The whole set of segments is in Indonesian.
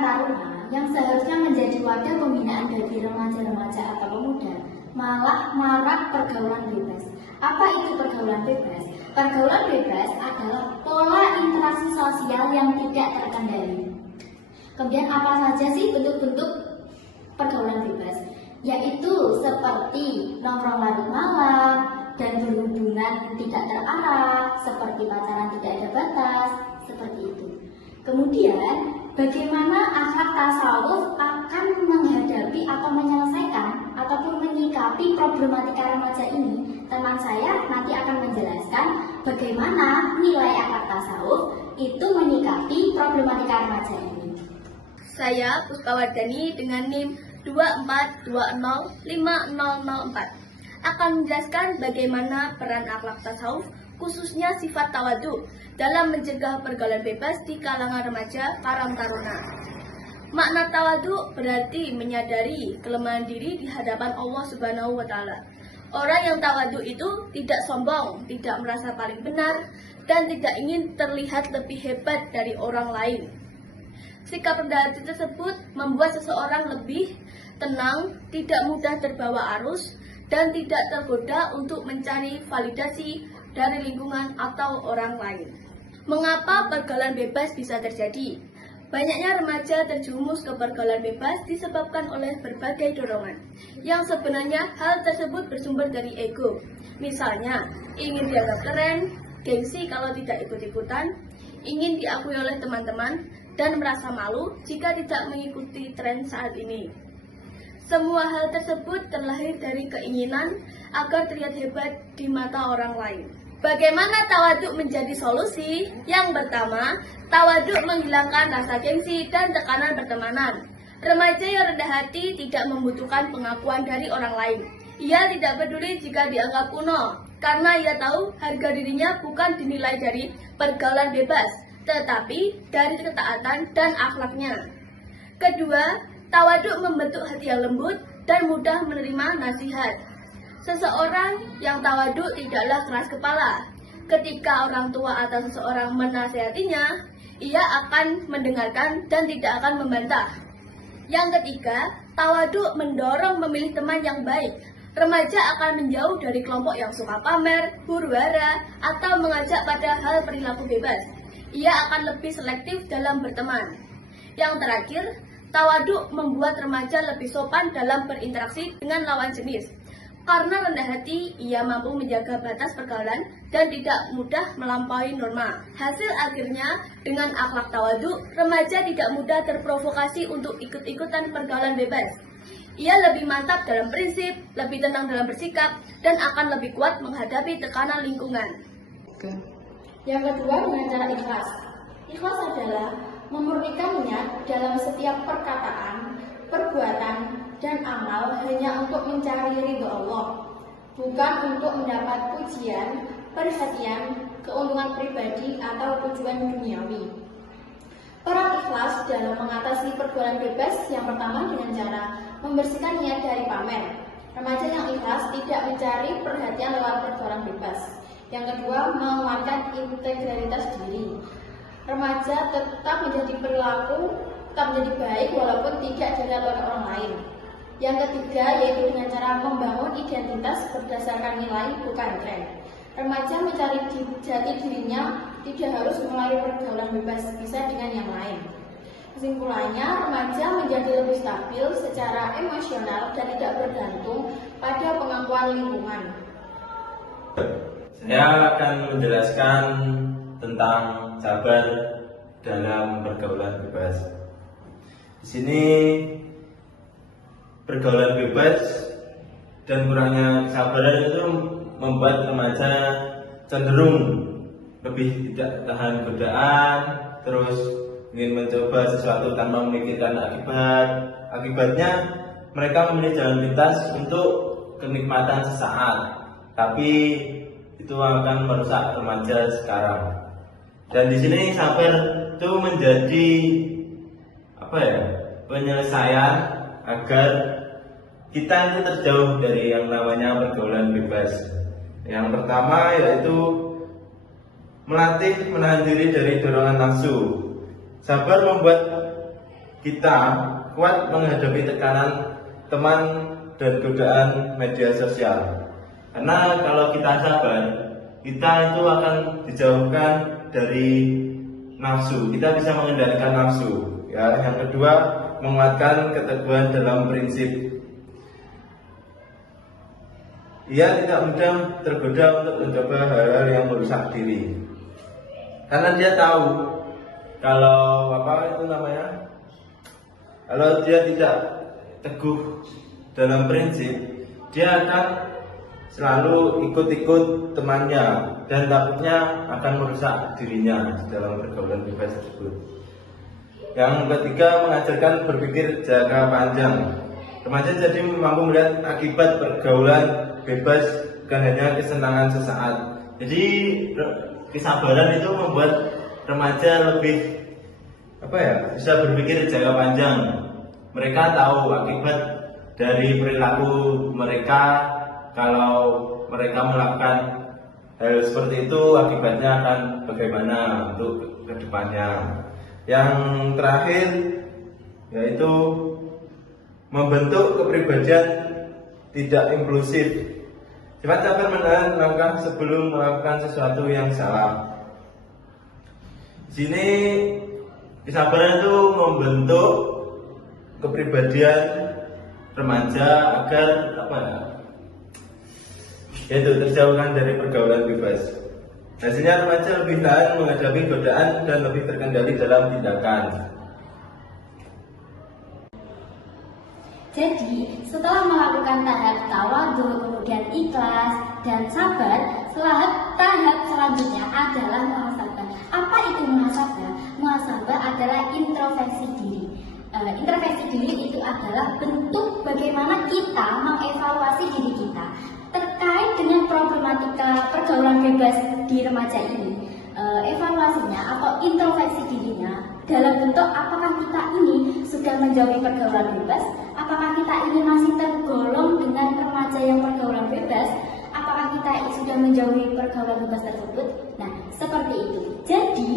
Karang Taruna yang seharusnya menjadi wadah pembinaan bagi remaja-remaja atau pemuda malah marak pergaulan bebas. Apa itu pergaulan bebas? Pergaulan bebas adalah pola interaksi sosial yang tidak terkendali. Kemudian apa saja sih bentuk-bentuk pergaulan bebas? Yaitu seperti nongkrong larut malam dan berhubungan tidak terarah, seperti pacaran tidak ada batas, seperti itu. Kemudian, bagaimana akhlak tasawuf akan menghadapi atau menyelesaikan ataupun menyikapi problematika remaja ini? Teman saya nanti akan menjelaskan bagaimana nilai akhlak tasawuf itu menyikapi problematika remaja ini. Saya Puspawardani dengan NIM 242050004 akan menjelaskan bagaimana peran akhlak tasawuf khususnya sifat tawadu dalam mencegah pergaulan bebas di kalangan remaja Karang Taruna. Makna tawadu berarti menyadari kelemahan diri di hadapan Allah Subhanahu wa Ta'ala. Orang yang tawadu itu tidak sombong, tidak merasa paling benar, dan tidak ingin terlihat lebih hebat dari orang lain. Sikap rendah hati tersebut membuat seseorang lebih tenang, tidak mudah terbawa arus, dan tidak tergoda untuk mencari validasi dari lingkungan atau orang lain. Mengapa pergaulan bebas bisa terjadi? Banyaknya remaja terjumus ke pergaulan bebas disebabkan oleh berbagai dorongan, yang sebenarnya hal tersebut bersumber dari ego. Misalnya, ingin dianggap keren, gengsi kalau tidak ikut-ikutan, ingin diakui oleh teman-teman, dan merasa malu jika tidak mengikuti tren saat ini. Semua hal tersebut terlahir dari keinginan agar terlihat hebat di mata orang lain. Bagaimana tawaduk menjadi solusi? Yang pertama, tawaduk menghilangkan rasa gengsi dan tekanan pertemanan. Remaja yang rendah hati tidak membutuhkan pengakuan dari orang lain. Ia tidak peduli jika dianggap kuno, karena ia tahu harga dirinya bukan dinilai dari pergaulan bebas, tetapi dari ketaatan dan akhlaknya. Kedua, tawaduk membentuk hati yang lembut dan mudah menerima nasihat. Seseorang yang tawaduk tidaklah keras kepala. Ketika orang tua atau seseorang menasihatinya, ia akan mendengarkan dan tidak akan membantah. Yang ketiga, tawaduk mendorong memilih teman yang baik. Remaja akan menjauh dari kelompok yang suka pamer, huru-hara, atau mengajak pada hal perilaku bebas. Ia akan lebih selektif dalam berteman. Yang terakhir, tawaduk membuat remaja lebih sopan dalam berinteraksi dengan lawan jenis. Karena rendah hati, ia mampu menjaga batas pergaulan dan tidak mudah melampaui norma. Hasil akhirnya, dengan akhlak tawaduk, remaja tidak mudah terprovokasi untuk ikut-ikutan pergaulan bebas. Ia lebih mantap dalam prinsip, lebih tenang dalam bersikap, dan akan lebih kuat menghadapi tekanan lingkungan. Yang kedua, dengan cara ikhlas. Ikhlas adalah memurnikan niat dalam setiap perkataan, perbuatan, dan amal hanya untuk mencari ridho Allah, bukan untuk mendapat pujian, perhatian, keuntungan pribadi, atau tujuan duniawi. Peran ikhlas dalam mengatasi pergaulan bebas yang pertama dengan cara membersihkan niat dari pamer. Remaja yang ikhlas tidak mencari perhatian lewat pergaulan bebas. Yang kedua, menguatkan integritas diri. Remaja tetap menjadi baik walaupun tidak dilihat oleh orang lain. Yang ketiga, yaitu dengan cara membangun identitas berdasarkan nilai, bukan tren. Remaja mencari jati dirinya tidak harus melalui pergaulan bebas, bisa dengan yang lain. Kesimpulannya, remaja menjadi lebih stabil secara emosional dan tidak bergantung pada pengakuan lingkungan. Saya akan menjelaskan tentang sabar dalam pergaulan bebas. Di sini pergaulan bebas dan kurangnya kesabaran itu membuat remaja cenderung lebih tidak tahan godaan, terus ingin mencoba sesuatu tanpa memikirkan akibat. Akibatnya mereka memilih jalan pintas untuk kenikmatan sesaat, tapi itu akan merusak remaja sekarang. Dan di sini sabar itu menjadi penyelesaian agar kita itu terjauh dari yang namanya pergaulan bebas. Yang pertama yaitu melatih menahan diri dari dorongan nafsu. Sabar membuat kita kuat menghadapi tekanan teman dan godaan media sosial. Karena kalau kita sabar, kita itu akan dijauhkan dari nafsu. Kita bisa mengendalikan nafsu. Ya, yang kedua, menguatkan keteguhan dalam prinsip. Ia tidak mudah tergoda untuk mencoba hal-hal yang merusak diri. Karena dia tahu kalau kalau dia tidak teguh dalam prinsip, dia akan selalu ikut-ikut temannya dan takutnya akan merusak dirinya dalam pergaulan bebas tersebut. Yang ketiga, mengajarkan berpikir jangka panjang. Remaja jadi mampu melihat akibat pergaulan bebas, bukan hanya kesenangan sesaat. Jadi kesabaran itu membuat remaja lebih bisa berpikir jangka panjang. Mereka tahu akibat dari perilaku mereka. Kalau mereka melakukan hal seperti itu, akibatnya akan bagaimana untuk kedepannya. Yang terakhir yaitu membentuk kepribadian tidak impulsif. Sifat sabar menahan langkah sebelum melakukan sesuatu yang salah. Di sini kesabaran itu membentuk kepribadian remaja agar yaitu terjauhkan dari pergaulan bebas. Hasilnya remaja lebih tahan menghadapi godaan dan lebih terkendali dalam tindakan. Jadi, setelah melakukan tahap tawadhu, kemudian ikhlas dan sabar, tahap selanjutnya adalah muhasabah. Apa itu muhasabah? Muhasabah adalah introspeksi diri. Introspeksi diri itu adalah bentuk bagaimana kita mengevaluasi diri kita terkait dengan problematika pergaulan bebas di remaja ini. Evaluasinya atau introspeksi dirinya dalam bentuk apakah kita ini sudah menjauhi pergaulan bebas, apakah kita ini masih tergolong dengan remaja yang pergaulan bebas, apakah kita sudah menjauhi pergaulan bebas tersebut. Nah, seperti itu. Jadi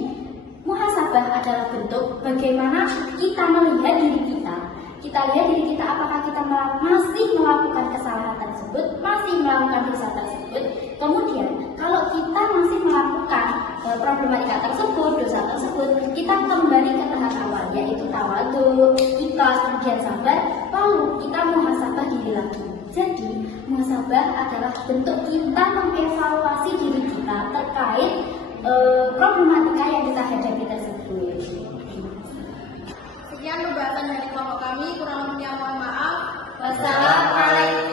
muhasabah adalah bentuk bagaimana kita melihat diri kita. Kita lihat diri kita apakah kita masih melakukan kesalahan tersebut, masih melakukan dosa tersebut. Kemudian kalau kita masih melakukan problematika tersebut, dosa tersebut, kita kembali ke tahap awal, yaitu tawadhu, ikhlas, kemudian sabar, lalu kita muhasabah diri lagi. Jadi muhasabah adalah bentuk kita mengevaluasi diri kita terkait problematika yang kita hadapi tersebut. Sekian pembahasan dari kelompok kami, kurang lebihnya mohon maaf. Wassalamualaikum.